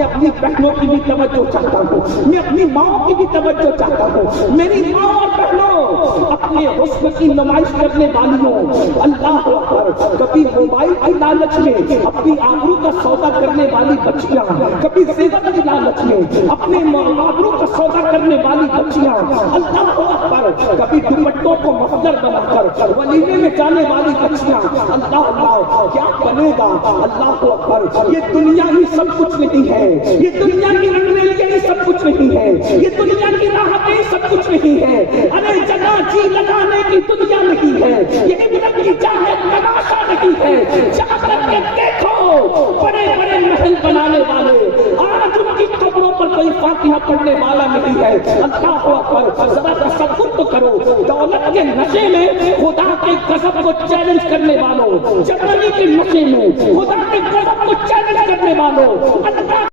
میں اپنی بہنوں کی بھی توجہ چاہتا ہوں، میں اپنی ماں کی بھی توجہ چاہتا ہوں۔ میری ماں اور بہنوں، اپنے حسن کی نمائش کرنے والیوں، اللہ اکبر، کبھی موبائل کی لالچ میں اپنی آبرو کا سودا کرنے والی بچیاں، کبھی زیور کی لالچ میں اپنے آبرو کا سودا کرنے والی بچیاں، اللہ اکبر، کبھی دوپٹوں کو مفلر بنا کر ولیمے میں جانے والی بچیاں، اللہ اللہ، کیا بنے گا؟ اللہ اکبر، یہ دنیا ہی سب کچھ نہیں ہے، یہ دنیا کی رنگریلیاں ہی سب کچھ نہیں ہے، یہ دنیا کی راحتیں سب کچھ نہیں ہے، ارے جگہ جی لگانے کی دنیا نہیں ہے، یہ عبرت کی چاہے تماشا نہیں ہے۔ جا کر کے دیکھو بڑے بڑے محل بنانے والے، آج ان کی قبروں پر کوئی فاتحہ پڑھنے والا نہیں ہے۔ اللہ اکبر، ذرا تصور تو کرو، دولت کے نشے میں خدا کے غضب کو چیلنج کرنے والوں، جوانی کے نشے میں خدا کے غضب کو چیلنج کرنے والوں، اللہ